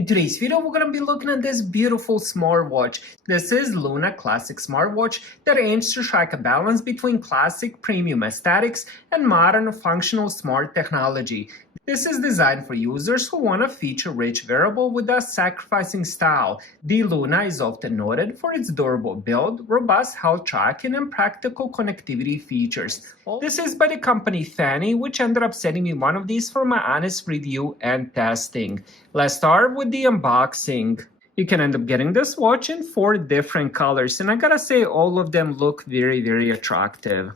In today's video, we're going to be looking at this beautiful smartwatch. This is Luna Classic smartwatch that aims to strike a balance between classic premium aesthetics and modern functional smart technology. This is designed for users who want a feature-rich wearable without sacrificing style. The Luna is often noted for its durable build, robust health tracking, and practical connectivity features. This is by the company FANY, which ended up sending me one of these for my honest review and testing. Let's start with the unboxing. You can end up getting this watch in 4 different colors, and I gotta say all of them look very attractive.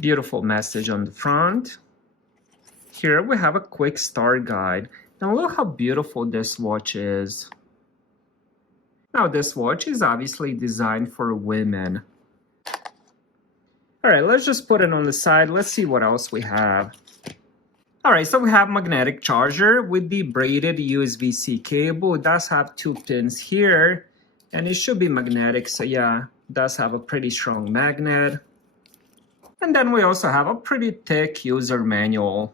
Beautiful message on the front. Here we have a quick start guide. Now look how beautiful this watch is. Now this watch is obviously designed for women. Alright, let's just put it on the side. Let's see what else we have. Alright, so we have magnetic charger with the braided USB-C cable. It does have 2 pins here, and it should be magnetic, so yeah, it does have a pretty strong magnet. And then we also have a pretty thick user manual.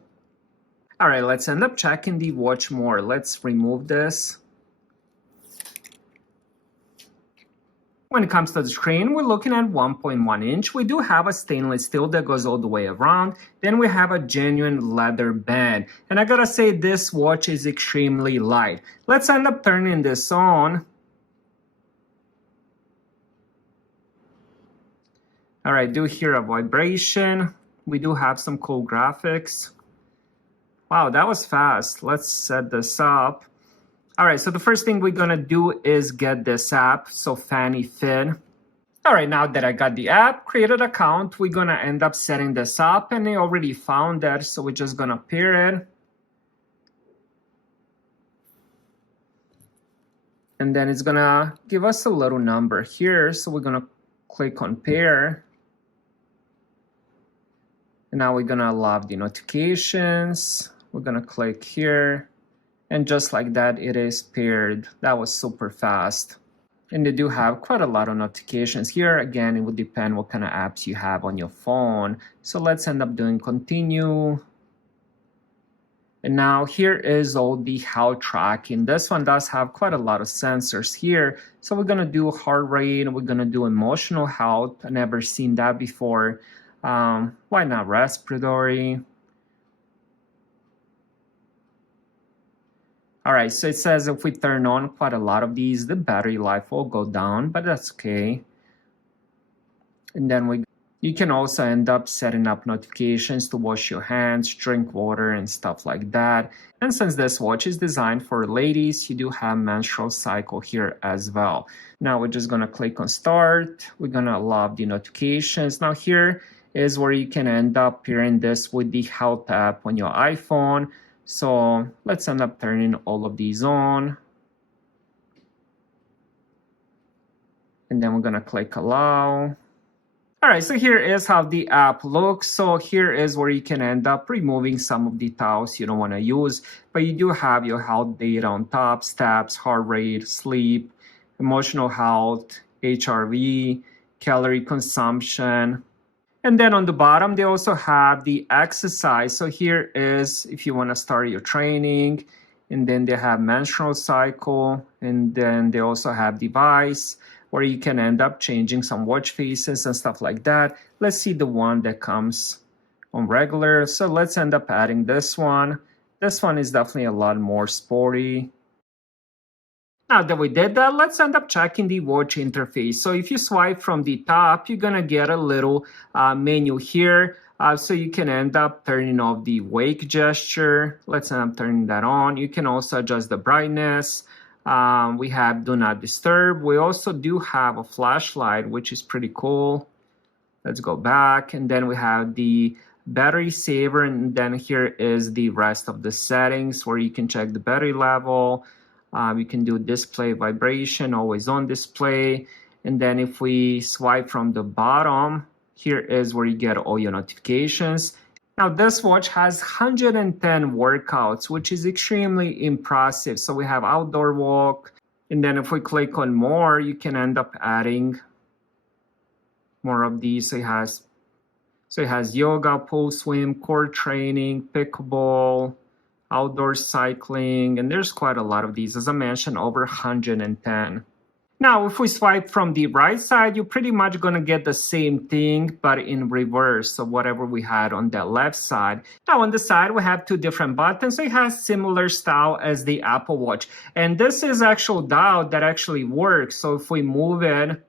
Alright, let's end up checking the watch more. Let's remove this. When it comes to the screen, we're looking at 1.1 inch. We do have a stainless steel that goes all the way around. Then we have a genuine leather band. And I gotta say, this watch is extremely light. Let's end up turning this on. Alright, do hear a vibration. We do have some cool graphics. Wow, that was fast. Let's set this up. Alright, so the first thing we're gonna do is get this app, so FANY Fin. Alright, now that I got the app, created an account, we're gonna end up setting this up, and I already found that, so we're just gonna pair it. And then it's gonna give us a little number here, so we're gonna click on pair. And now we're gonna allow the notifications. We're gonna click here. And just like that, it is paired. That was super fast. And they do have quite a lot of notifications here. Again, it would depend what kind of apps you have on your phone. So let's end up doing continue. And now here is all the health tracking. This one does have quite a lot of sensors here. So we're gonna do heart rate, we're gonna do emotional health. I've never seen that before. Why not respiratory? Alright, so it says if we turn on quite a lot of these, the battery life will go down, but that's okay. And then you can also end up setting up notifications to wash your hands, drink water, and stuff like that. And since this watch is designed for ladies, you do have menstrual cycle here as well. Now we're just gonna click on start. We're gonna allow the notifications. Now here is where you can end up pairing this with the health app on your iPhone. So let's end up turning all of these on. And then we're gonna click allow. Alright, so here is how the app looks. So here is where you can end up removing some of the towels you don't want to use. But you do have your health data on top, steps, heart rate, sleep, emotional health, HRV, calorie consumption. And then on the bottom, they also have the exercise. So here is if you want to start your training, and then they have menstrual cycle, and then they also have device where you can end up changing some watch faces and stuff like that. Let's see the one that comes on regular. So let's end up adding this one. This one is definitely a lot more sporty. Now that we did that, let's end up checking the watch interface. So if you swipe from the top, you're gonna get a little menu here. So you can end up turning off the wake gesture. Let's end up turning that on. You can also adjust the brightness. We have do not disturb. We also do have a flashlight, which is pretty cool. Let's go back, and then we have the battery saver, and then here is the rest of the settings where you can check the battery level. You can do display vibration, always on display. And then if we swipe from the bottom, here is where you get all your notifications. Now this watch has 110 workouts, which is extremely impressive. So we have outdoor walk. And then if we click on more, you can end up adding more of these. So it has So it has yoga, pool swim, core training, pickleball, outdoor cycling, and there's quite a lot of these. As I mentioned, over 110. Now, if we swipe from the right side, you're pretty much going to get the same thing, but in reverse of whatever we had on the left side. Now, on the side, we have two different buttons. So it has similar style as the Apple Watch. And this is actual dial that actually works. So if we move it,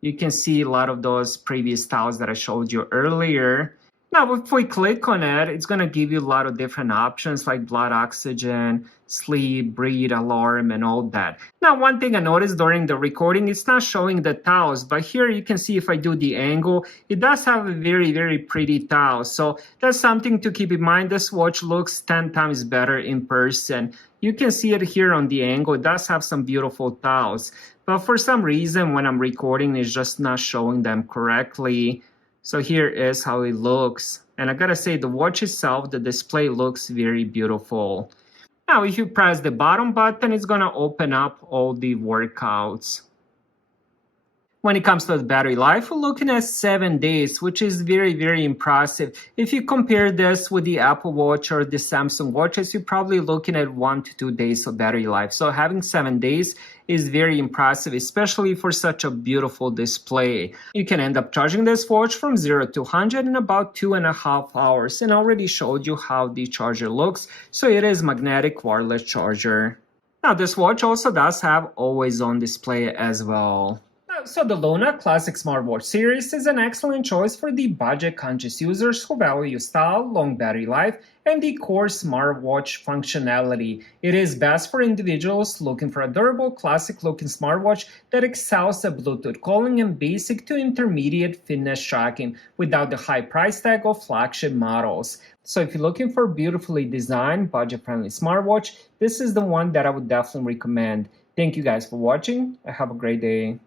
you can see a lot of those previous styles that I showed you earlier. Now, if we click on it, it's going to give you a lot of different options like blood oxygen, sleep, breathe, alarm, and all that. Now, one thing I noticed during the recording, it's not showing the tiles, but here you can see if I do the angle, it does have a very, very pretty tile. So that's something to keep in mind. This watch looks 10 times better in person. You can see it here on the angle. It does have some beautiful tiles, but for some reason, when I'm recording, it's just not showing them correctly. So here is how it looks. And I gotta say, the watch itself, the display looks very beautiful. Now, if you press the bottom button, it's gonna open up all the workouts. When it comes to the battery life, we're looking at 7 days, which is very, very impressive. If you compare this with the Apple Watch or the Samsung watches, you're probably looking at 1 to 2 days of battery life. So having 7 days is very impressive, especially for such a beautiful display. You can end up charging this watch from 0 to 100 in about 2.5 hours. And I already showed you how the charger looks. So it is magnetic wireless charger. Now this watch also does have always on display as well. So the Luna Classic Smartwatch series is an excellent choice for the budget-conscious users who value style, long battery life, and the core smartwatch functionality. It is best for individuals looking for a durable, classic-looking smartwatch that excels at Bluetooth calling and basic to intermediate fitness tracking without the high price tag of flagship models. So if you're looking for a beautifully designed, budget-friendly smartwatch, this is the one that I would definitely recommend. Thank you guys for watching. Have a great day.